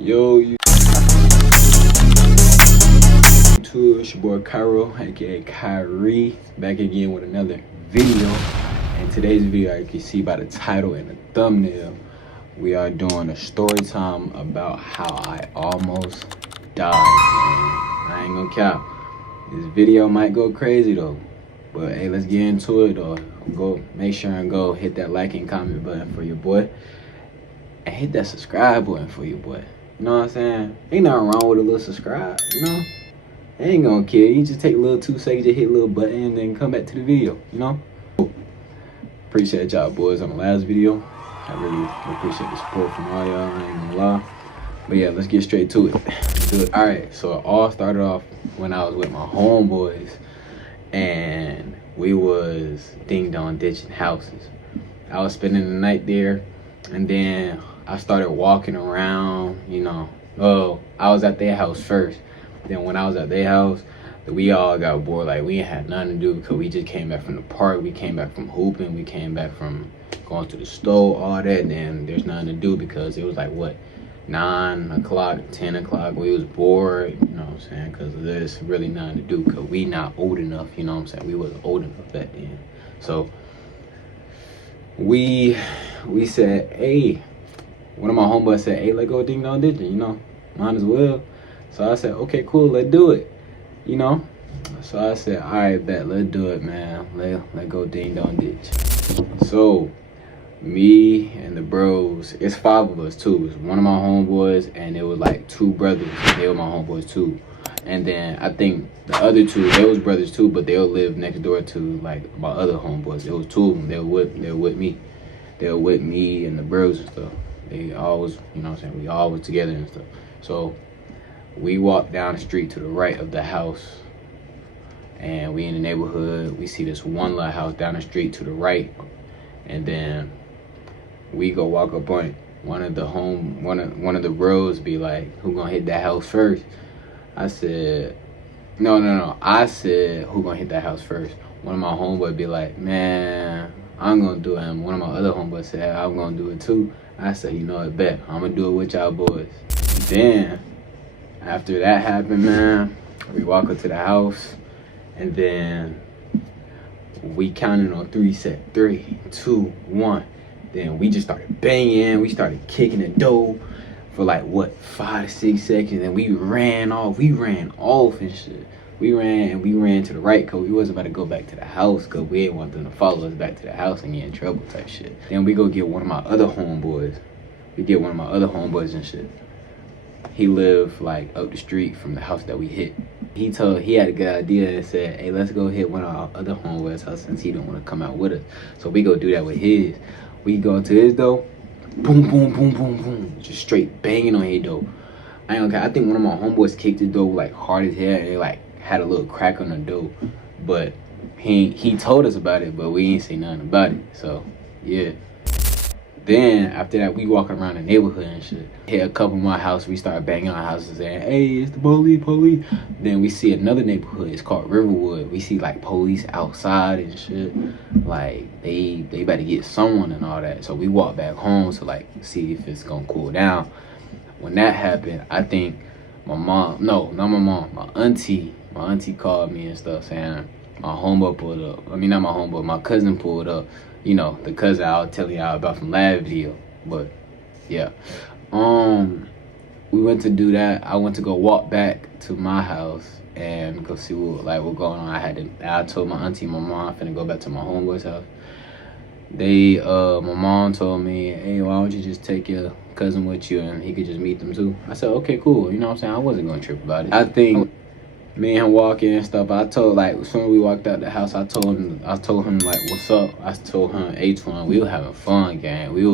Yo, YouTube, it's your boy Cairo, aka Kyrie, back again with another video. In today's video, as you can see by the title and the thumbnail, we are doing a story time about how I almost died. Man. I ain't gonna cap. This video might go crazy though, but hey, let's get into it. Though, go make sure and go hit that like and comment button for your boy, and hit that subscribe button for your boy. You know what I'm saying? Ain't nothing wrong with a little subscribe, you know? It ain't gonna kill you. Just take a little 2 seconds, just hit a little button, and then come back to the video, you know? Appreciate y'all boys on the last video. I really appreciate the support from all y'all, I ain't gonna lie. But yeah, let's get straight to it. Let's do it. Alright, so it all started off when I was with my homeboys, and we was ding-dong ditching houses. I was spending the night there, and then I started walking around, you know. Oh, I was at their house first. Then when I was at their house, we all got bored. Like, we ain't had nothing to do because we just came back from the park. We came back from hooping. We came back from going to the store, all that. And then there's nothing to do because it was like, what, 9 o'clock, 10 o'clock. We was bored, you know what I'm saying? Because there's really nothing to do because we not old enough, you know what I'm saying? We wasn't old enough back then. So we said, hey, one of my homeboys said, hey, let's go ding dong ditching, you know, might as well. So I said, okay, cool, let's do it, you know. So I said, all right, bet, let's do it, man. Let's go ding dong ditch. So me and the bros, it's 5 of us too. It's one of my homeboys, and it was like 2 brothers. They were my homeboys too. And then I think the other 2, they was brothers too, but they'll live next door to like my other homeboys. It was 2 of them. They were with me. They were with me and the bros and stuff. They always, you know what I'm saying, we all was together and stuff. So we walked down the street to the right of the house, and we in the neighborhood. We see this one little house down the street to the right, and then we go walk up on it. One of the bros be like, who gonna hit that house first? I said, no. I said, who gonna hit that house first? One of my homeboys be like, man, I'm gonna do it. And one of my other homeboys said, I'm gonna do it too. I said, you know what, bet, I'm gonna do it with y'all boys. Then, after that happened, man, we walk up to the house, and then we counted on 3, said 3, 2, 1. Then we just started banging, we started kicking the door for like, what, 5 to 6 seconds, and we ran off and shit. We ran to the right because we wasn't about to go back to the house because we didn't want them to follow us back to the house and get in trouble type shit. Then we go get one of my other homeboys. And shit. He lived like up the street from the house that we hit. He had a good idea and said, hey, let's go hit one of our other homeboys' house since he didn't want to come out with us. So we go do that with his. We go to his door, boom, boom, boom, boom, boom. Just straight banging on his door. I ain't gonna, I think one of my homeboys kicked the door like hard as hell, and it like had a little crack on the door, but he told us about it, but we ain't say nothing about it. So yeah. Then after that, we walk around the neighborhood and shit. Hit a couple more houses. We start banging on houses saying, hey, it's the police. Then we see another neighborhood. It's called Riverwood. We see like police outside and shit. Like they about to get someone and all that. So we walk back home to like see if it's gonna cool down. When that happened, I think my mom, no, not my mom, my auntie called me and stuff saying my homeboy pulled up. I mean, not my homeboy, my cousin pulled up. You know, the cousin I was telling y'all about from last video. But yeah, we went to do that. I went to go walk back to my house and go see what going on. I told my auntie and my mom I'm finna go back to my homeboy's house. My mom told me, hey, why don't you just take your cousin with you and he could just meet them too. I said, okay, cool. You know what I'm saying? I wasn't gonna trip about it. I think me and him walking and stuff, I told, like, as soon as we walked out the house, I told him like, what's up? I told him, H1, we were having fun, gang. We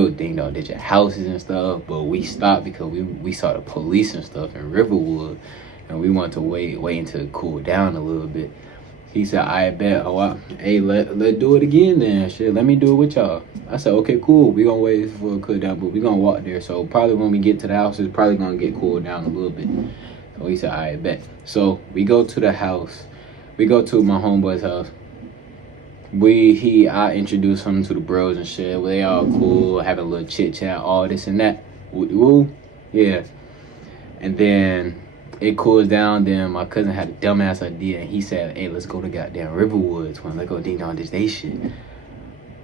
were ding dong ditching houses and stuff, but we stopped because we saw the police and stuff in Riverwood, and we wanted to wait until it cooled down a little bit. He said, I bet, hey, let's do it again then, shit. Let me do it with y'all. I said, okay, cool. We gonna wait for it to cool down, but we gonna walk there. So probably when we get to the house, it's probably gonna get cooled down a little bit. So he said, I bet. So we go to the house. We go to my homeboy's house. I introduced him to the bros and shit. They all cool, having a little chit chat, all this and that. Woo. Yeah. And then it cools down. Then my cousin had a dumbass idea, and he said, "Hey, let's go to goddamn Riverwood, twin. Let's go ding dong this they shit."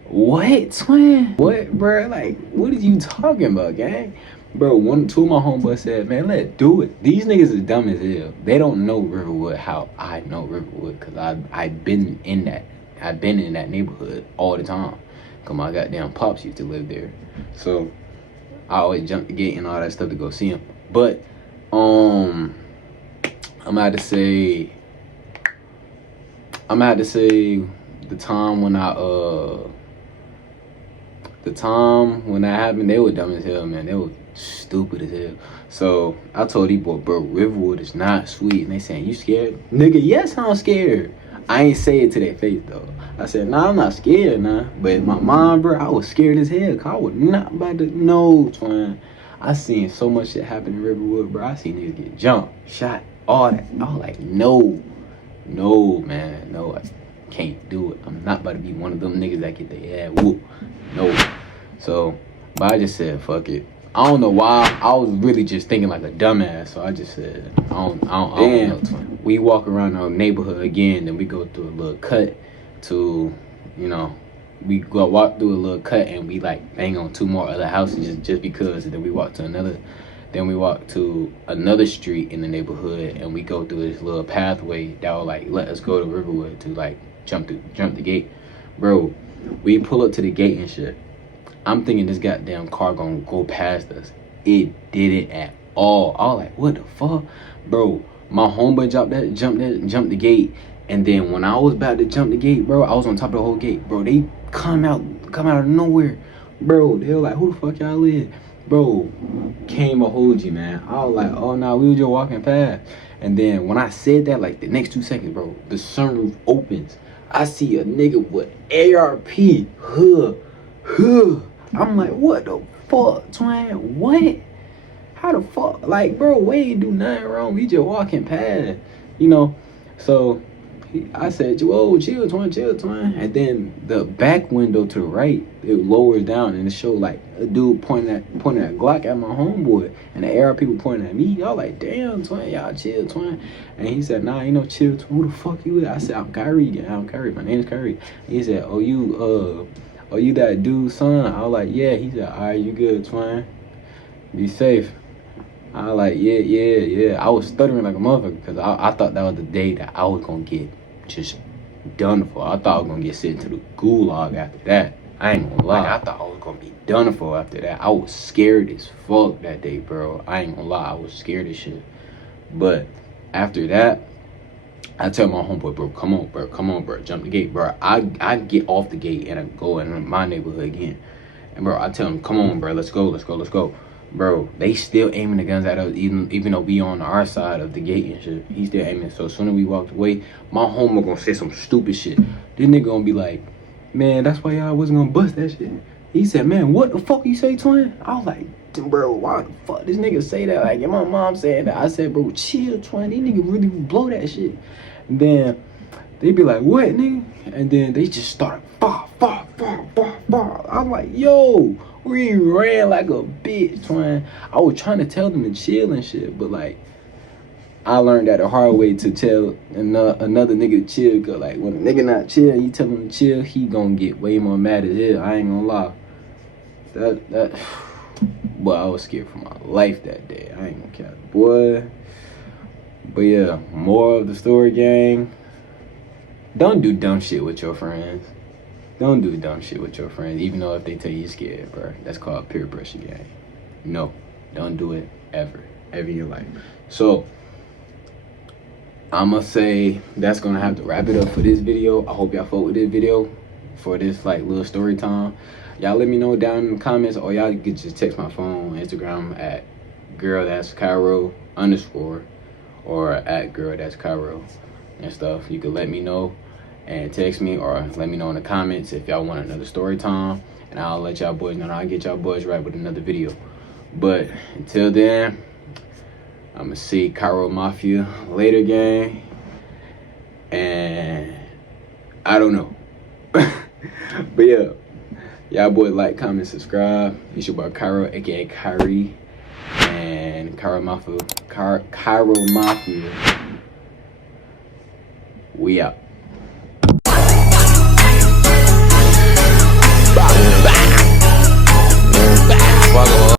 What, twin? What, bro? Like, what are you talking about, gang? Bro, two of my homeboys said, "Man, let's do it." These niggas is dumb as hell. They don't know Riverwood how I know Riverwood, cause I've been in that neighborhood all the time. Cause my goddamn pops used to live there, so I always jump the gate and all that stuff to go see him. But I'm gonna have to say the time when that happened, they were dumb as hell, man. They were stupid as hell. So I told these boy, bro, Riverwood is not sweet. And they saying, "You scared?" Nigga, yes, I'm scared. I ain't say it to their face though. I said, "Nah, I'm not scared, nah." But in my mind, bro, I was scared as hell. Cause I was not about to know, twin. I seen so much shit happen in Riverwood, bro. I seen niggas get jumped, shot, all that. I was like, no, man, no, I can't do it. I'm not about to be one of them niggas that get their ass whooped. No. So, but I just said, fuck it. I don't know why. I was really just thinking like a dumbass. So I just said, I don't know. Twin. We walk around our neighborhood again, then we go through a little cut to, we go walk through a little cut and we like bang on two more other houses just because. And then we walk to another street in the neighborhood and we go through this little pathway that will like let us go to Riverwood to like jump the gate. Bro, we pull up to the gate and shit. I'm thinking this goddamn car gonna go past us. It didn't at all. I was like, what the fuck? Bro, my homeboy jumped the gate. And then when I was about to jump the gate, bro, I was on top of the whole gate. Bro, they come out of nowhere. Bro, they were like, "Who the fuck y'all is?" Bro, came a hold you, man. I was like, "Oh, no, we were just walking past." And then when I said that, like the next 2 seconds, bro, the sunroof opens. I see a nigga with ARP. I'm like, what the fuck, twin? What? How the fuck? Like, bro, we ain't do nothing wrong. We just walking past, So I said, "Whoa, chill, twin." And then the back window to the right, it lowers down and it showed like a dude pointing a Glock at my homeboy, and the AR people pointing at me. Y'all like, "Damn, twin, y'all chill, twin." And he said, "Nah, ain't no chill, twin. Who the fuck you is?" I said, "I'm Kyrie. My name's Kyrie." He said, "Oh, you that dude's son?" I was like, "Yeah." He said, "All right, you good, twin? Be safe." I was like, yeah. I was stuttering like a motherfucker because I thought that was the day that I was gonna get just done for. I thought I was gonna get sent to the gulag after that. I ain't gonna lie. Like, I thought I was gonna be done for after that. I was scared as fuck that day, bro. I ain't gonna lie. I was scared as shit. But after that, I tell my homeboy, "Bro, come on, bro, jump the gate, bro." I get off the gate and I go in my neighborhood again. And bro, I tell him, "Come on, bro, let's go." Bro, they still aiming the guns at us, even though we on our side of the gate and shit. He still aiming. So as soon as we walked away, my homie gonna say some stupid shit. This nigga gonna be like, "Man, that's why y'all wasn't gonna bust that shit." He said, "Man, what the fuck you say, twin?" I was like, "Bro, why the fuck this nigga say that?" Like, my mom said that. I said, "Bro, chill, twin. These niggas really blow that shit." And then they be like, "What, nigga?" And then they just start, bah. I'm like, "Yo." We ran like a bitch, twin. I was trying to tell them to chill and shit, but like, I learned that the hard way to tell another nigga to chill. Cause like, when a nigga not chill, you tell him to chill, he gonna get way more mad as hell. I ain't gonna lie. Boy, I was scared for my life that day. I ain't gonna cap, boy. But yeah, more of the story, gang. Don't do dumb shit with your friends. Don't do dumb shit with your friends, even though if they tell you you're scared, bro. That's called peer pressure, gang. No, don't do it ever in your life. So, I'ma say that's gonna have to wrap it up for this video. I hope y'all fuck with this video for this like little story time. Y'all let me know down in the comments, or y'all could just text my phone on Instagram at girl_that's_Cairo_ or at girl_that's_Cairo and stuff. You could let me know and text me, or let me know in the comments if y'all want another story time, and I'll let y'all boys know, and I'll get y'all boys right with another video. But until then, I'ma see Cairo Mafia later, gang, and I don't know. But yeah, y'all boys like, comment, subscribe. It's your boy Cairo, aka Kyrie, and and Cairo Mafia. We out.